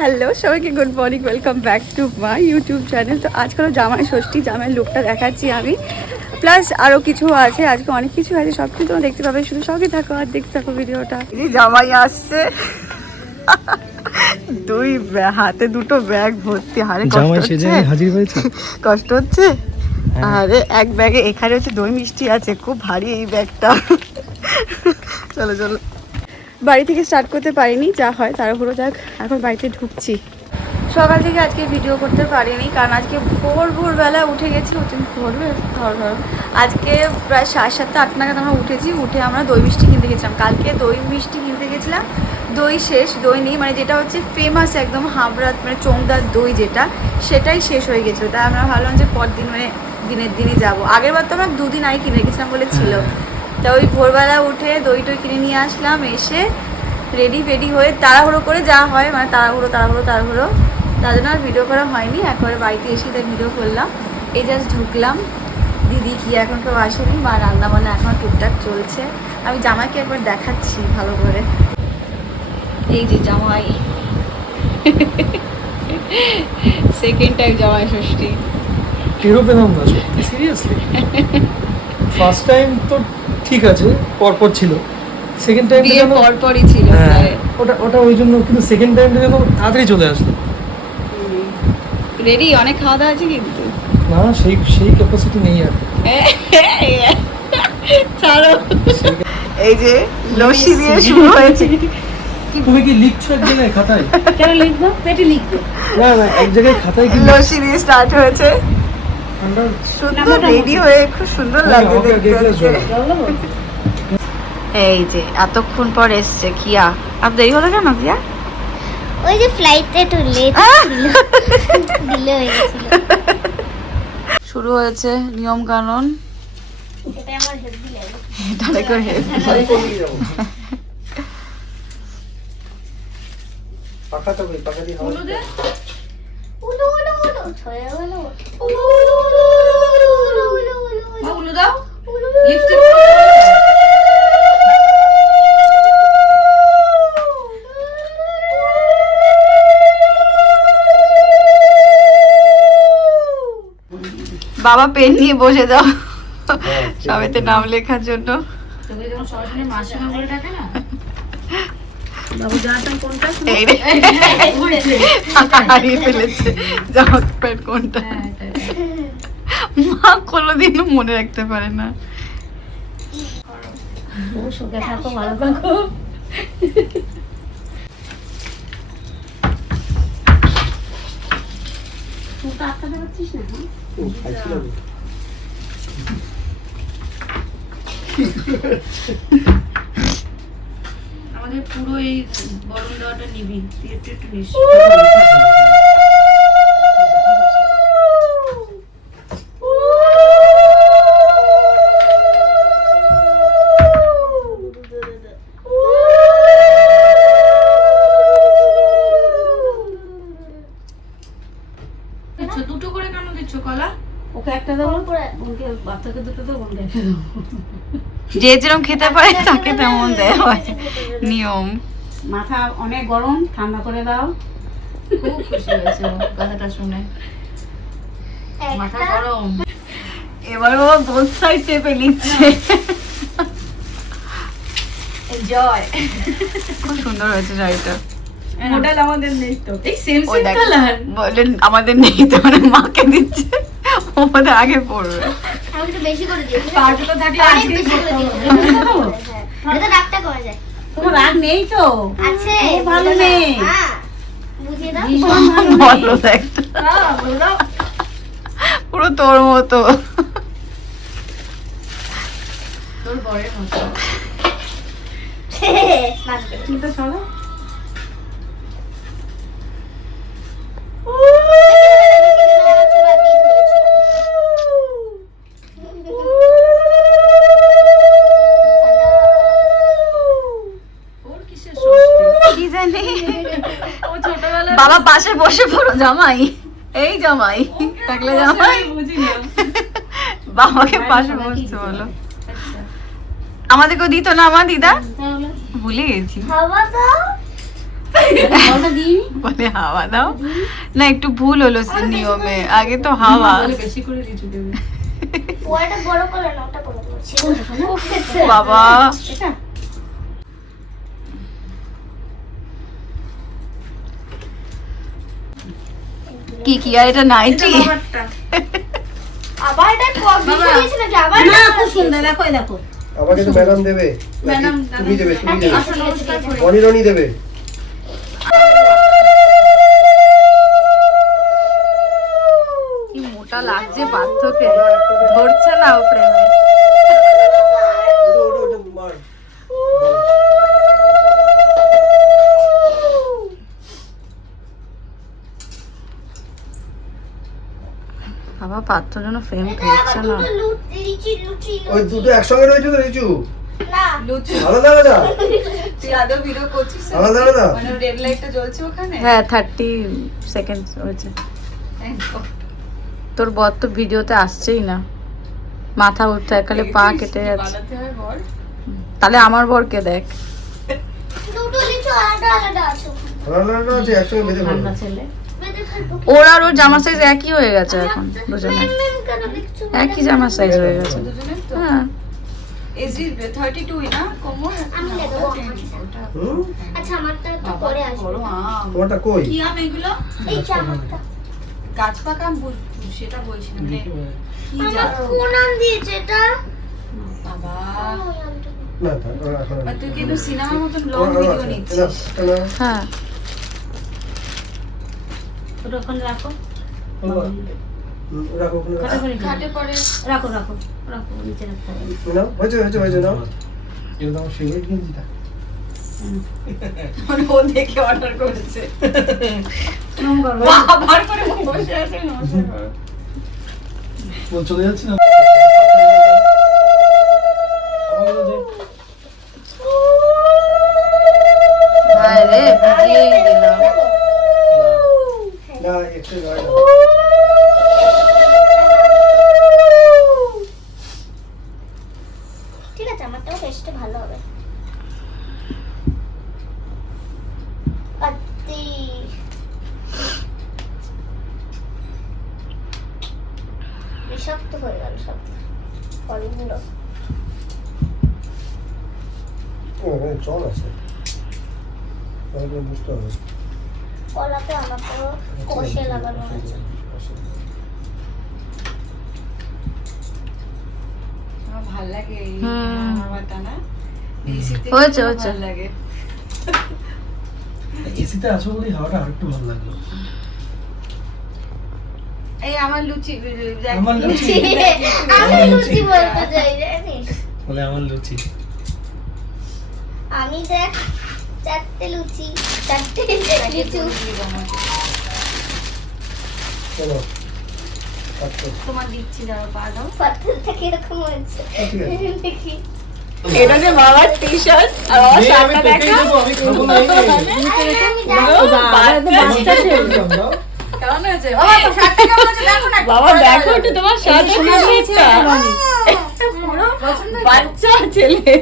Hello সবাইকে good morning, welcome back to my YouTube channel. তো আজকে জামাই ষষ্ঠী, জামাইয়ের লুকটা দেখাচ্ছি আমি, প্লাস আরও কিছু আছে, আজকে অনেক কিছু আছে, সব কিছু তোমরা দেখতে পাবে, শুধু সবই থাকো আর দেখতে থাকো ভিডিওটা। এই জামাই আসছে, দুই হাতে দুটো ব্যাগ ভর্তি, হারে জামাই সেজে হাজির হয়েছে, কষ্ট হচ্ছে। আরে এক ব্যাগে এখানে হচ্ছে দই মিষ্টি আছে, খুব ভারী এই ব্যাগটা। চলো চলো, বাড়ি থেকে স্টার্ট করতে পারিনি, যা হয় তাড়াহুড়ো, যাক এখন বাড়িতে ঢুকছি। সকাল থেকে আজকে ভিডিও করতে পারিনি, কারণ আজকে ভোরবেলা উঠে গেছি। ধরো আজকে প্রায় 7:30-8 নাগাদ আমরা উঠেছি। উঠে আমরা দই মিষ্টি কিনতে গেছিলাম। কালকে দই মিষ্টি কিনতে গেছিলাম, দই শেষ, দই নেই, মানে যেটা হচ্ছে ফেমাস একদম হাবড়া, মানে চোংদার দই যেটা, সেটাই শেষ হয়ে গেছিলো। তাই আমরা ভাবলাম যে পরদিন মানে দিনের দিনই যাবো। আগের বার তো আমরা 2 দিন আগে কিনে গেছিলাম বলে ছিল। তা ওই ভোরবেলা উঠে দই টই কিনে নিয়ে আসলাম, এসে রেডি হয়ে তাড়াহুড়ো করে যাওয়া হয়, মানে তাড়াহুড়ো তার জন্য আর ভিডিও করা হয়নি। একবারে বাড়িতে এসে তাই ভিডিও করলাম। এই জাস্ট ঢুকলাম, দিদি কি এখন কেউ আসেনি, মা রান্না বান্না এখন টুকটাক চলছে। আমি জামাইকে একবার দেখাচ্ছি ভালো করে। এই যে জামাই, সেকেন্ড টাইম জামাই ষষ্ঠী। টেরও পেলাম না সত্যি, সিরিয়াসলি। ফার্স্ট টাইম তো ঠিক আছে, পরপর ছিল, সেকেন্ড টাইম পরপরই ছিল ওটা ওই জন্য, কিন্তু সেকেন্ড টাইমটা যেন তাড়াতাড়ি চলে আসলো। রেডি, অনেক খাওয়া দাওয়া আছে কিন্তু না, সেই ক্যাপাসিটি নেই আর। ছাড়ো, এই যে লস্যি দিয়ে শুরু হয়েছে। তুমি কি লিখছো একদিনে খাতায়? কেন লিখবো, পেটে লিখবো না এক জায়গায় খাতায় কি লস্যি দিয়ে স্টার্ট হয়েছে। সুন্দর রেডি হয়ে খুব সুন্দর লাগে দেখতে। এই যে এতক্ষণ পর এসছে কিয়া। আর দেরি হলো কেন কিয়া? ওই যে ফ্লাইটে একটু লেট ছিল, ডিলে হয়ে গেছিল। শুরু হয়েছে নিয়ম কানুন। এটা আমার হেভি লাগে, এটা করে পাখাটা কই, পাখা দিয়ে হাওয়া দে। উলু ছয় গেল। উলু দাও, লিপস্টিক বাবা পেন নিয়ে বসে যাও সবেতে নাম লেখার জন্য। হারিয়ে ফেলেছে জামা প্যান্ট কোনটা, মা কোনোদিনও মনে রাখতে পারে না। সুখে থাকো, ভালো থাকো। আমাদের পুরো এই বরণ দেওয়াটা নিবি, একটু নিস। দুটো করে কেন দিচ্ছ কলা? ওকে একটা দাও, ওকে বাচ্চাকে দুটো দাও, ওকে একটা দাও। যে যেরকম খেতে পারে তাকে তেমন দেওয়া হয়, নিয়ম। মাথা অনেক গরম, ঠান্ডা করে দাও। খুব খুশি হয়েছে কথাটা শুনে, মাথা গরম। এবার বাবা বোথ সাইড চেপে নিচ্ছে। এনজয়। খুব সুন্দর হয়েছে শাড়িটা। মডেল আমাদের নেই তো, এই সেম কালার। বলেন আমাদের নেই তো, মানে মাকে দিচ্ছে, ও মধ্যে আগে পড়বে। আমি একটু বেশি করে দিয়েছি, পাঁচটা থাকলে অনেক আজকে বেশি করে দিয়েছি। এটা রাগটা করা যায়। তোমার রাগ নেই তো? আছে, ভালো নেই। হ্যাঁ বুঝিয়ে দাও। ভীষণ ভালো নেই। বলো তো একটা, হ্যাঁ, বলে দাও। পুরো তোর মতো। তোর বরের মতো। নাচবে। চিন্তা চলো। কি জানি, বাবা পাশে বসে পড়ো জামাই, এই জামাই থাকলে জামাই, বাবাকে পাশে বসতে বলো। আমাদেরকেও দিত না আমার দিদা, ভুলে গেছি। হাওয়া দাও। জলটা দিই বলে হাওয়া দাও না, একটু ভুল হলো নিয়মে, আগে তো হাওয়া। বেশি করে লিচু দেবে। ওটা বড় করে না, ওটা বড় করে ছিল। বাবা এটা কি কি আর এটা নাইটি? আবার এটা কপি দিয়েছে নাকি? আবার না খুব সুন্দর, দেখো এই দেখো। আমাকে তো ম্যাডাম দেবে, ম্যাডাম তুমি দেবে, তুমি দেবে, আচ্ছা, নমস্কার করে। রনি রনি দেবে। কি মোটা লাগছে পার্থকে, ধরছে না ও প্রেমে। ওটা ওটা ওটা মার। বাবা পার্থ যেন ফ্রেম এটা আবার করছে না। দুটো লিচি লুচি ওই দুটো একসঙ্গে রয়েছে তো লিচু, না আলাদা আলাদা, তুই আদৌ ভিডিও করছিস তো? আলাদা আলাদা। মানে রেড লাইটটা জ্বলছে ওখানে? হ্যাঁ 30 সেকেন্ড হয়েছে। তোর বর তো ভিডিওতে আসছেই না, মাথা উঠতে একালে পা কেটে যাচ্ছে। বানাতে হয় বল। তাহলে আমার বরকে দেখ। দুটো লিচু আলাদা আলাদা আছে। আলাদা আলাদা আছে, একসঙ্গে বেঁধে ফেলো। ঠান্ডা ছেলে। বেঁধে ফেলবো। ওর আর ওর জামা সাইজ একই হয়ে গেছে এখন দুজনে, মেম কেন লিখছো? একই জামা সাইজ হয়ে গেছে। দুজনের তো হ্যাঁ এজি 32 না কোমর? আমি দেবো ওটা হুম? আচ্ছা আমারটা তো বাবা, পরে আসবে। বড় আম। তোমারটা কই? কি আম এগুলো? এই চামচটা গাছ পাকা আম সেটা বলছি না, মানে কি আমার জাত? কোন নাম দিয়েছে এটা? বাবা, ওই আমটা। না থাক, ওরা এখন আর তুই কিন্তু সিনেমার মতন লং ওরা ভিডিও আছে, নিচ্ছিস। না, না, হ্যাঁ ওটা ওখানে রাখো। রাখো ওখানে রাখো। খাটে করে ঘাটে পরে রাখো রাখো রাখো, নিচে রাখতে হবে। নাও, হয়েছে হয়েছে হয়েছে, নাও। এটা আমার ফেভারিট গেঞ্জিটা। মানে ও দেখে অর্ডার করেছে। নমস্কার। আবার করে বসে আছে নমস্কার করো। বল চলে যাচ্ছি না। আমাকে যে হ্যাঁ রে ভিজিয়েই দিলাম। না, একটু নয় না। ঠিক আছে আমারটাও টেস্টে ভালো হবে। আত্তি বিষাক্ত হয়ে গেল সব ফলগুলো। ও, এখানে জল আছে, তাহলে বুঝতে হবে। কলাতে আমাকেও কষে লাগানো হয়েছে। আমার ভাল লাগে এই হুম। আমারটা না। এসিতে হয়েছে, খুব হয়েছে। ভাল লাগে। এসিতে আছো বলেই হাওয়াটা আরেকটু ভালো লাগলো। এই আমার লুচি দেখ, আমার লুচি। আমি লুচি বলতে চাই জানিস। বলে আমার লুচি। আমি দেখ চারটে লুচি, চারটে লিচু। চলো, কাটতো। তোমার দিচ্ছি, দাঁড়াও পা দাও। পাথরটা কিরকম হয়েছে ঠিক আছে। দেখি। এটা যে বাবার টি-শার্ট আর আমার এই আমি শার্টটা তোকেই দেখা। দেবো, আমি খাবো না, এই নে। আরে আমি জানি। বাচ্চা ছেলে। দাও। কেমন হয়েছে? বাবা, তোর শার্টটা কেমন হয়েছে দেখো না। বাবা দেখো একটু তোমার শার্ট বাচ্চা ছেলে।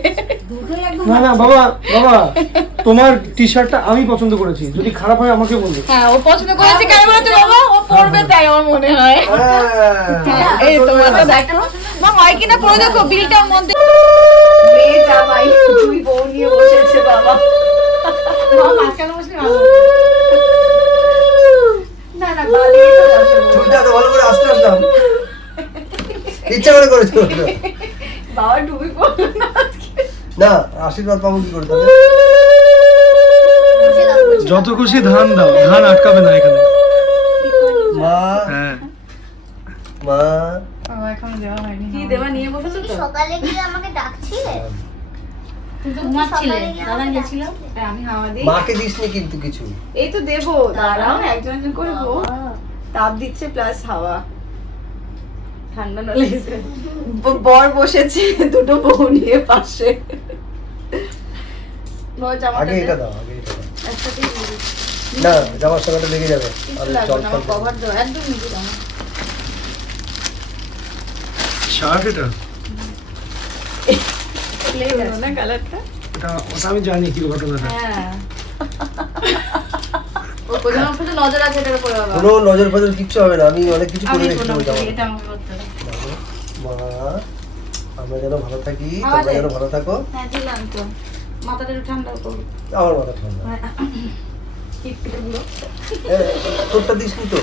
না না বাবা, বাবা তোমার টি শার্টটা আমি পছন্দ করেছি, যদি খারাপ হয় আমাকে বলবে। হ্যাঁ ও পছন্দ করেছে কেন বলতো বাবা, ও পরবে তাই আমার মনে হয়। হ্যাঁ, এই তোমার তো দেখো মা হয় কিনা পরে দেখো বিলটার মধ্যে মেয়ে জামাই তুই বউ নিয়ে বসেছে বাবা। বাবা মাঝখানে বসলে ভালো। না না বালিয়ে তো বসে বউ। চুলটা তো ভালো করে আস্তে আসলাম, ইচ্ছা করে করেছো ওটা। বাবা ডুবি পড়লো না। না, আশীর্বাদ পাবো কি করে তাহলে? যত খুশি ধান দাও, ধান আটকাবে না এখানে। মা, হ্যাঁ মা, বাবা এখনো দেওয়া হয়নি। কি দেবা নিয়ে বসেছো তুমি তো? সকালে গিয়ে আমাকে ডাকছিলে? তুমি তো ঘুমাচ্ছিলে, সকালে গিয়ে দাদা আমাকে গেছিল। ডাকছিলে? আমি হাওয়া দিই। মাকে দিসনি কিন্তু কিছু। এই তো দেবো, দাঁড়াও একজন একজন করে বউ। তাপ দিচ্ছে প্লাস হাওয়া, ঠান্ডা না লেগেছে। বর বসেছে দুটো বউ নিয়ে পাশে। বর জামাটা আগে দে। এটা দাও, আগে এটা দাও। একসাথেই দিয়ে দিচ্ছি। না, যাওয়ার সময় তো লেগে যাবে। কিছু আর লাগবে জল না, ফল আমার কভার দাও, একদম নিজে দাও। শার্ট এটা, প্লেন আছে না কালারটা? ওটা আমি জানি কি ঘটনাটা। হ্যাঁ ও কোথাও একটু নজর আছে এটার উপরে বাবা। কোনো নজর ফজর কিচ্ছু হবে না, আমি অনেক কিছু করে আমি রেখে দেবো জামা। এটা আমাকে করতে হবে। মা, আমরা যেন ভালো থাকি, আমাদের? তোমরা যেন ভালো থাকো। হ্যাঁ দিলাম তো, মাথাটা একটু ঠান্ডা করো। আমার মাথা ঠান্ডা। টিপগুলো। এ, তোরটা দিস নি তো?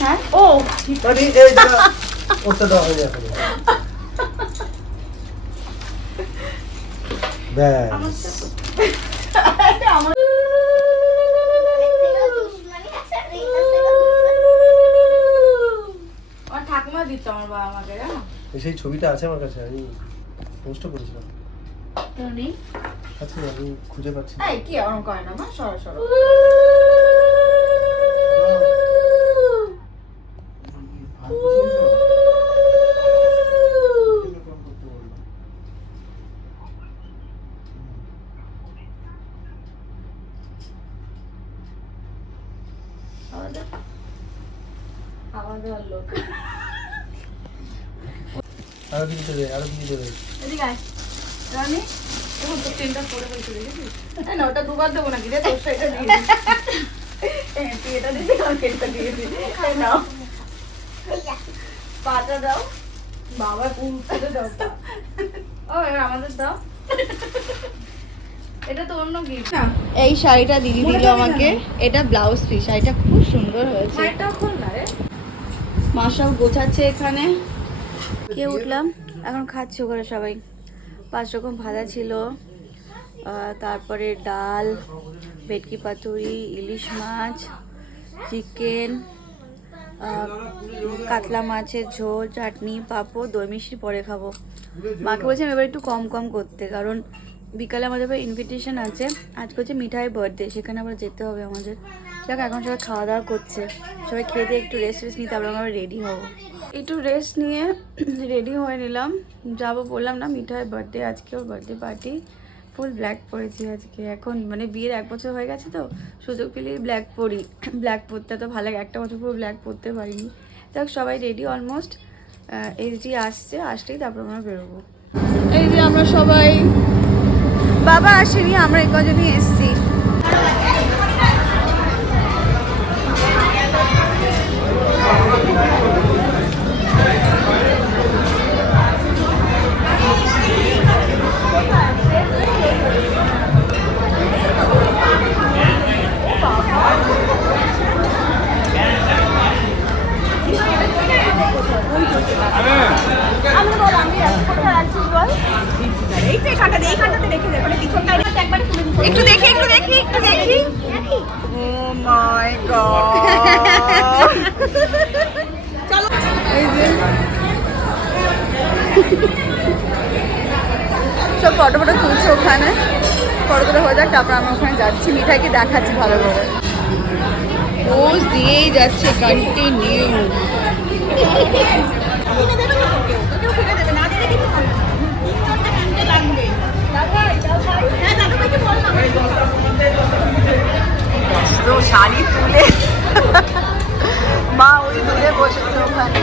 হ্যাঁ ও আরে এই জায়গা ওরটা দেওয়া হয়নি এখনো। ব্যাস। আমার ঠাকুমা দিত আমার বাবা আমাকে জানো। সেই ছবিটা আছে আমার কাছে, আমি পোস্ট করেছিলাম। তোর নেই? আচ্ছা আমি খুঁজে পাচ্ছি না। এই কি ওরকম করে না মা, সরো সরো। আমাদের লোক আরো কিছু দেবে, আরো কিছু দেবে। এদিকে আয় রানী, এখন তো চেনটা পরে বলছি দেখেছিস? না ওটা দুবার দেবো নাকি রে, তোর এটা দিয়ে দিই। তুই এটা দিবি, আমি এটা দিয়ে দিই। নাও পাটা দাও, বাবা পুরো দাও পা। ও এবার আমাদের দাও। এটা তো অন্য গিফট। এই শাড়িটা দিদি দিল আমাকে, এটা ব্লাউজ পিস, শাড়িটা খুব সুন্দর হয়েছে। এটা খোল না রে। মা সব গোছাচ্ছে এখানে। কে উঠলাম, এখন খাচ্ছে ওখানে সবাই। 5 রকম ভাজা ছিল, তারপরে ডাল, ভেটকি পাতুরি, ইলিশ মাছ, চিকেন, কাতলা মাছের ঝোল, চাটনি, পাঁপড়, দই মিষ্টি পরে খাবো। মাকে বলছিলাম এবার একটু কম কম করতে, কারণ বিকালে আমাদের ইনভিটেশন আছে। আজকে হচ্ছে মিঠাই বার্থডে, সেখানে আবার যেতে হবে আমাদের। দেখ এখন সবাই খাওয়া দাওয়া করছে, সবাই খেয়ে দিয়ে একটু রেস্ট নিই, তারপর আমরা রেডি হবো। একটু রেস্ট নিয়ে রেডি হয়ে নিলাম, যাবো বললাম না মিঠাই বার্থডে, আজকে ওর বার্থডে পার্টি। ফুল ব্ল্যাক পরেছি আজকে, এখন মানে বিয়ের 1 বছর হয়ে গেছে তো সুযোগ পেলেই ব্ল্যাক পরি। ব্ল্যাক পরতে তো ভালো লাগে, 1 বছর পুরো ব্ল্যাক পরতে পারিনি। দেখ সবাই রেডি অলমোস্ট, এসডি আসছে, আসলেই তারপর আমরা বেরোবো। এই যে আমরা সবাই, বাবা আসেনি, আমরা এই কজনই এসছি। একটু দেখি একটু দেখি একটু দেখি। ও মাই গড, চলো। এই যে সব ফটো ফটো তুলছে ওখানে, ফটো তোলা হয়ে যাক, তারপর আমরা ওখানে যাচ্ছি, মিঠাইকে দেখাচ্ছি ভালো করে। পোজ দিয়েই যাচ্ছে কন্টিনিউ। তো শাড়ি তুলে মা ওই দূরে বসেছে ওখানে।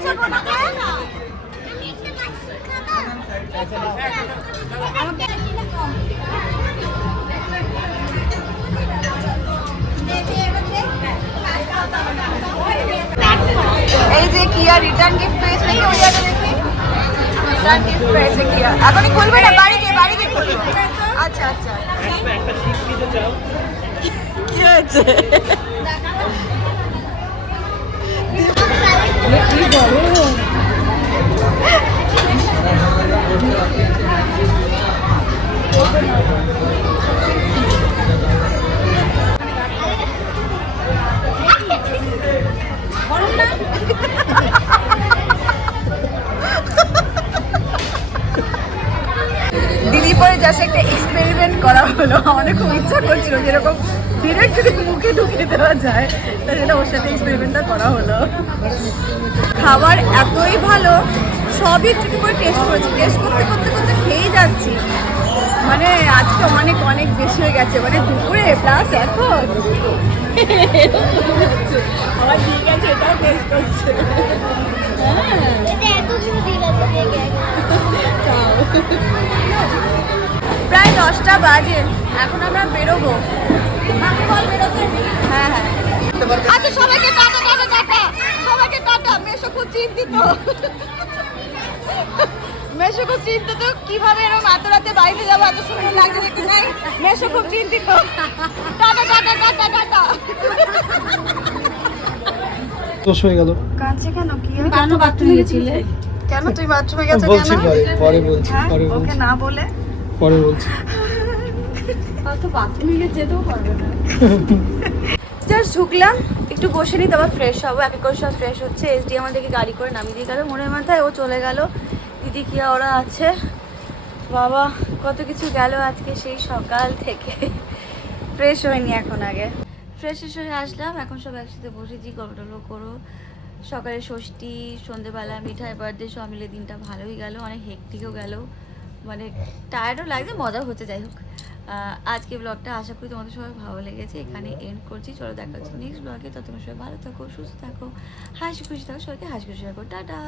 দিয়েছো কোনোকে? এই যে কিয়া রিটার্ন গিফট পেয়েছে নাকি ওই জায়গা দেখি রিটার্ন গিফট পেয়েছে কিয়া এখনই খুলবে না বাড়ি গিয়ে খুলবে আচ্ছা আচ্ছা কি হয়েছে দিদি পরে জাস্ট একটা এক্সপেরিমেন্ট করা হলো আমাদের খুব ইচ্ছা করছিল যেরকম ডিরেক্ট যদি মুখে ঢুকিয়ে দেওয়া যায় তাই জন্য ওর সাথে এক্সপেরিমেন্টটা করা হলো খাবার এতই ভালো সবই একটু একটু করে টেস্ট করেছি টেস্ট করতে করতে করতে খেয়ে যাচ্ছি মানে আজকে অনেক অনেক বেশি হয়ে গেছে মানে দুপুরে প্লাস এখন আমার ঠিক আছে এটাও টেস্ট করছে এটা এতগুলো দিল দিয়ে গেল প্রায় 10টা বাজে এখন আমরা বেরোবো হ্যাঁ হ্যাঁ আচ্ছা সবাইকে টাটা টাটা টাটা সবাইকে টাটা মেশো খুব চিন্তিত মেশো খুব চিন্তিত কিভাবে এরকম এত রাতে বাইরে যাবো এত সুন্দর লাগছে দেখতে নাই মেশো খুব চিন্তিত টাটা টাটা টাটা টাটা দোষ হয়ে গেল। কাঁদছে কেন কি কেন বাথরুমে গেছিলে? কেন তুই বাথরুমে গেছো বলছি কেন পরে বলছি হ্যাঁ পরে ওকে বলছি না বলে পরে বলছি। তো বাথরুমে গিয়ে যেতেও পারবে না। জাস্ট ঢুকলাম একটু বসে নিই তারপর ফ্রেশ হবো এক এক করে সব ফ্রেশ হচ্ছে এসডি আমাদেরকে গাড়ি করে নামিয়ে দিয়ে গেল মনের মাথায় ও চলে গেল দিদি কিয়া ওরা আছে বাবা কত কিছু গেল আজকে সেই সকাল থেকে ফ্রেশ হয়নি এখন আগে ফ্রেশ হয়ে আসলাম এখন সব একসাথে বসেছি গল্প টল্প করো সকালে ষষ্ঠী সন্ধেবেলা মিঠাই বার্থডে সব মিলে দিনটা ভালোই গেল অনেক হেকটিকও গেল মানে টায়ার্ডও লাগছে মজা হচ্ছে যাই হোক আজকে ব্লগটা আশা করি তোমাদের সবাই ভালো লেগেছে এখানে এন্ড করছি চলো দেখা হচ্ছে নেক্সট ব্লগে তো তোমরা সবাই ভালো থাকো সুস্থ থাকো হাসি খুশি থাকো সবাইকে হাসি খুশি থাকো টাটা